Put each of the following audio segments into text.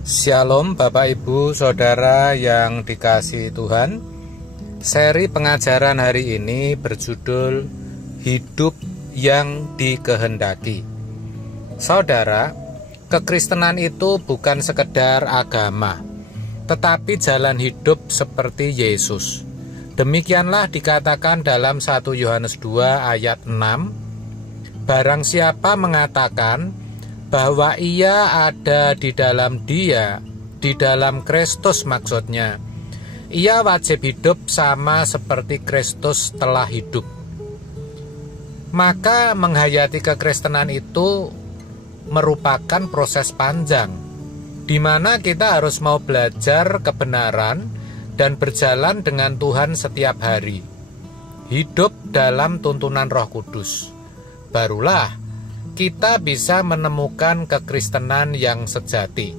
Shalom Bapak Ibu Saudara yang dikasihi Tuhan. Seri pengajaran hari ini berjudul Hidup yang Dikehendaki. Saudara, kekristenan itu bukan sekedar agama, tetapi jalan hidup seperti Yesus. Demikianlah dikatakan dalam 1 Yohanes 2 ayat 6. Barang siapa mengatakan bahwa ia ada di dalam Dia, di dalam Kristus maksudnya, ia wajib hidup sama seperti Kristus telah hidup. Maka menghayati kekristenan itu merupakan proses panjang, di mana kita harus mau belajar kebenaran dan berjalan dengan Tuhan setiap hari. Hidup dalam tuntunan Roh Kudus. Barulah kita bisa menemukan kekristenan yang sejati.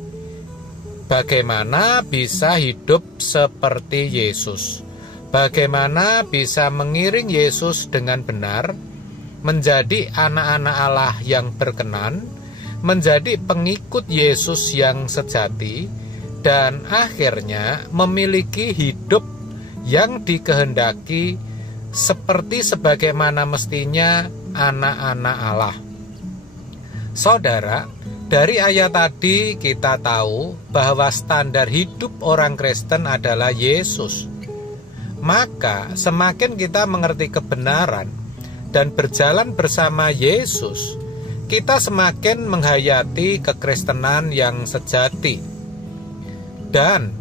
Bagaimana bisa hidup seperti Yesus? Bagaimana bisa mengiring Yesus dengan benar, menjadi anak-anak Allah yang berkenan, menjadi pengikut Yesus yang sejati, dan akhirnya memiliki hidup yang dikehendaki seperti sebagaimana mestinya anak-anak Allah. Saudara, dari ayat tadi kita tahu bahwa standar hidup orang Kristen adalah Yesus. Maka semakin kita mengerti kebenaran dan berjalan bersama Yesus, kita semakin menghayati kekristenan yang sejati. Dan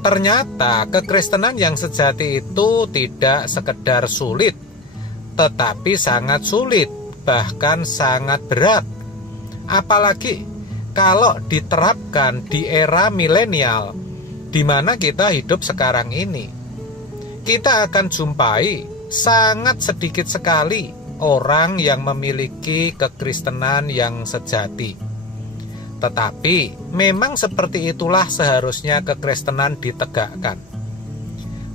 ternyata kekristenan yang sejati itu tidak sekedar sulit, tetapi sangat sulit, bahkan sangat berat. Apalagi kalau diterapkan di era milenial, di mana kita hidup sekarang ini. Kita akan jumpai sangat sedikit sekali orang yang memiliki kekristenan yang sejati. Tetapi memang seperti itulah seharusnya kekristenan ditegakkan.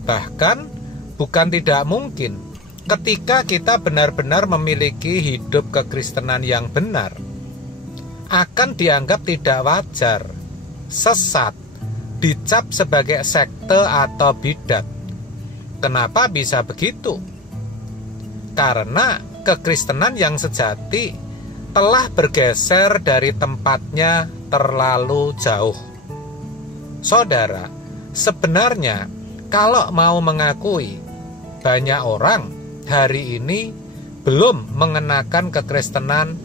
Bahkan bukan tidak mungkin ketika kita benar-benar memiliki hidup kekristenan yang benar, akan dianggap tidak wajar, sesat, dicap sebagai sekte atau bidat. Kenapa bisa begitu? Karena kekristenan yang sejati telah bergeser dari tempatnya terlalu jauh. Saudara, sebenarnya kalau mau mengakui, banyak orang hari ini belum mengenakan kekristenan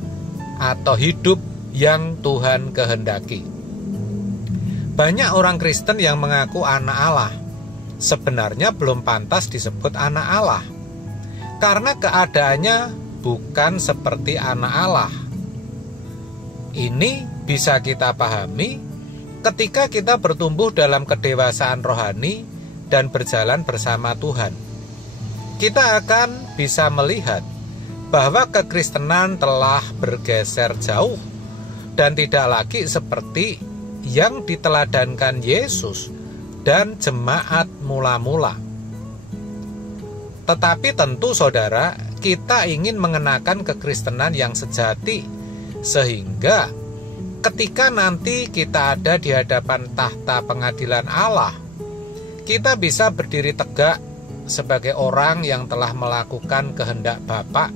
atau hidup yang Tuhan kehendaki. Banyak orang Kristen yang mengaku anak Allah, sebenarnya belum pantas disebut anak Allah, karena keadaannya bukan seperti anak Allah. Ini bisa kita pahami ketika kita bertumbuh dalam kedewasaan rohani dan berjalan bersama Tuhan. Kita akan bisa melihat bahwa kekristenan telah bergeser jauh dan tidak lagi seperti yang diteladankan Yesus dan jemaat mula-mula. Tetapi tentu saudara, kita ingin mengenakan kekristenan yang sejati, sehingga ketika nanti kita ada di hadapan tahta pengadilan Allah, kita bisa berdiri tegak sebagai orang yang telah melakukan kehendak Bapa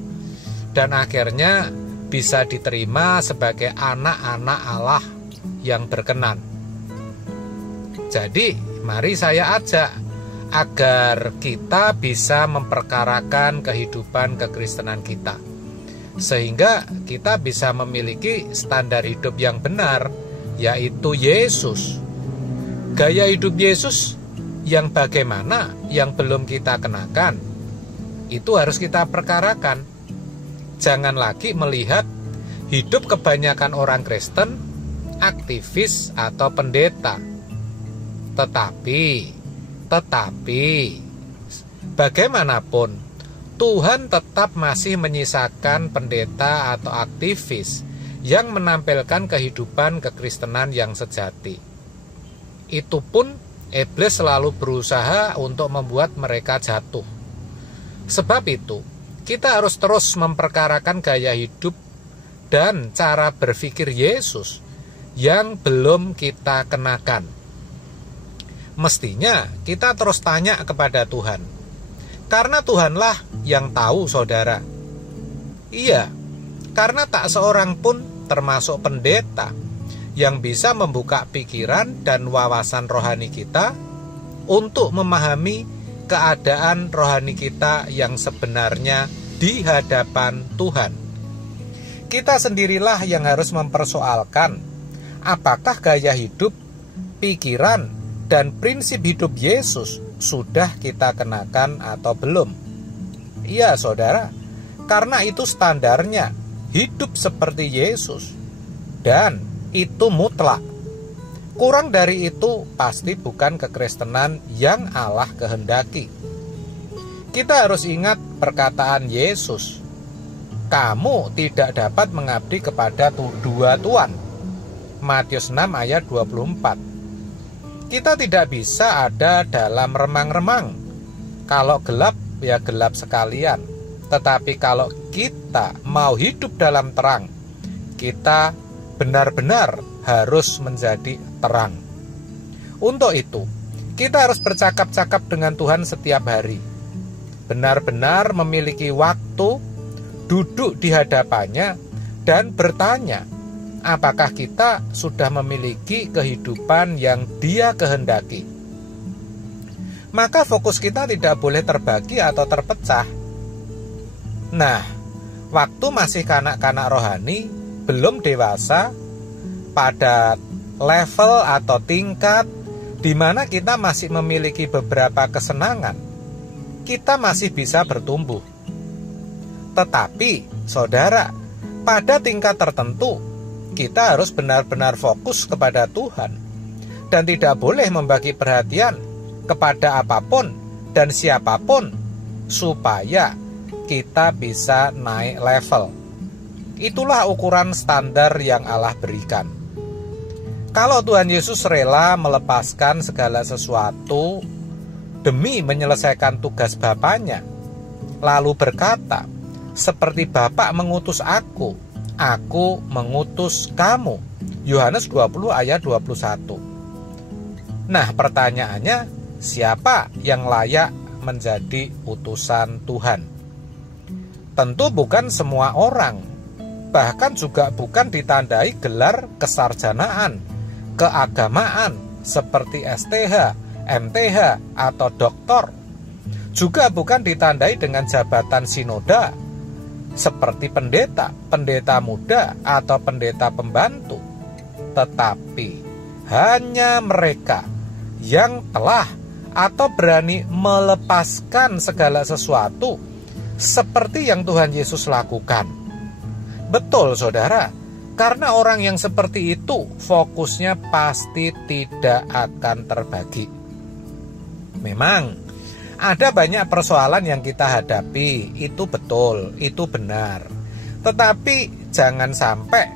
dan akhirnya bisa diterima sebagai anak-anak Allah yang berkenan. Jadi, mari saya ajak agar kita bisa memperkarakan kehidupan kekristenan kita, sehingga kita bisa memiliki standar hidup yang benar, yaitu Yesus. Gaya hidup Yesus yang bagaimana yang belum kita kenakan, itu harus kita perkarakan. Jangan lagi melihat hidup kebanyakan orang Kristen, aktivis atau pendeta. Tetapi bagaimanapun Tuhan tetap masih menyisakan pendeta atau aktivis yang menampilkan kehidupan kekristenan yang sejati. Itu pun iblis selalu berusaha untuk membuat mereka jatuh. Sebab itu kita harus terus memperkarakan gaya hidup dan cara berpikir Yesus yang belum kita kenakan. Mestinya kita terus tanya kepada Tuhan, karena Tuhanlah yang tahu, saudara. Iya, karena tak seorang pun, termasuk pendeta, yang bisa membuka pikiran dan wawasan rohani kita untuk memahami keadaan rohani kita yang sebenarnya di hadapan Tuhan. Kita sendirilah yang harus mempersoalkan apakah gaya hidup, pikiran, dan prinsip hidup Yesus sudah kita kenakan atau belum. Iya, saudara, karena itu standarnya hidup seperti Yesus, dan itu mutlak. Kurang dari itu pasti bukan kekristenan yang Allah kehendaki. Kita harus ingat perkataan Yesus, kamu tidak dapat mengabdi kepada dua tuan. Matius 6 ayat 24. Kita tidak bisa ada dalam remang-remang. Kalau gelap, ya gelap sekalian. Tetapi kalau kita mau hidup dalam terang, kita benar-benar harus menjadi terang. Untuk itu, kita harus bercakap-cakap dengan Tuhan setiap hari. Benar-benar memiliki waktu duduk di hadapannya dan bertanya, apakah kita sudah memiliki kehidupan yang Dia kehendaki. Maka fokus kita tidak boleh terbagi atau terpecah. Nah, waktu masih kanak-kanak rohani, belum dewasa, pada level atau tingkat di mana kita masih memiliki beberapa kesenangan, kita masih bisa bertumbuh. Tetapi, saudara, pada tingkat tertentu, kita harus benar-benar fokus kepada Tuhan dan tidak boleh membagi perhatian kepada apapun dan siapapun supaya kita bisa naik level. Itulah ukuran standar yang Allah berikan. Kalau Tuhan Yesus rela melepaskan segala sesuatu demi menyelesaikan tugas Bapaknya, lalu berkata, seperti Bapa mengutus aku mengutus kamu. Yohanes 20 ayat 21. Nah, pertanyaannya, siapa yang layak menjadi utusan Tuhan? Tentu bukan semua orang, bahkan juga bukan ditandai gelar kesarjanaan, keagamaan seperti STH, MTH, atau doktor. Juga bukan ditandai dengan jabatan sinoda seperti pendeta, pendeta muda, atau pendeta pembantu. Tetapi hanya mereka yang telah atau berani melepaskan segala sesuatu seperti yang Tuhan Yesus lakukan. Betul, saudara, karena orang yang seperti itu fokusnya pasti tidak akan terbagi. Memang ada banyak persoalan yang kita hadapi, itu betul, itu benar. Tetapi jangan sampai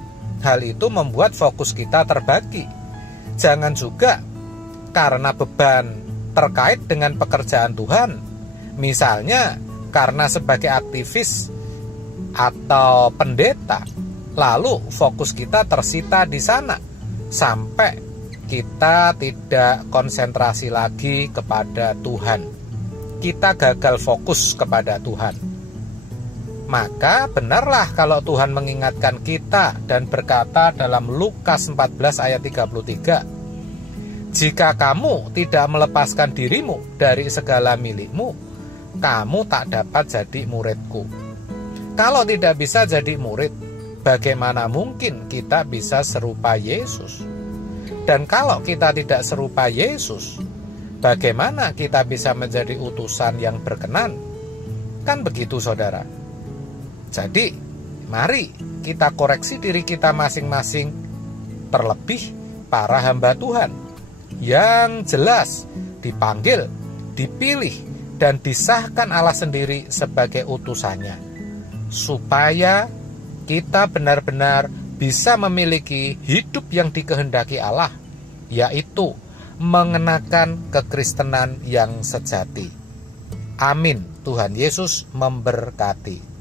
hal itu membuat fokus kita terbagi. Jangan juga karena beban terkait dengan pekerjaan Tuhan, misalnya karena sebagai aktivis atau pendeta, lalu fokus kita tersita di sana sampai kita tidak konsentrasi lagi kepada Tuhan. Kita gagal fokus kepada Tuhan. Maka benarlah kalau Tuhan mengingatkan kita dan berkata dalam Lukas 14 ayat 33, jika kamu tidak melepaskan dirimu dari segala milikmu, kamu tak dapat jadi muridku. Kalau tidak bisa jadi murid, bagaimana mungkin kita bisa serupa Yesus? Dan kalau kita tidak serupa Yesus, bagaimana kita bisa menjadi utusan yang berkenan? Kan begitu, saudara. Jadi, mari kita koreksi diri kita masing-masing, terlebih para hamba Tuhan yang jelas dipanggil, dipilih, dan disahkan Allah sendiri sebagai utusannya, supaya kita benar-benar bisa memiliki hidup yang dikehendaki Allah, yaitu mengenakan kekristenan yang sejati. Amin. Tuhan Yesus memberkati.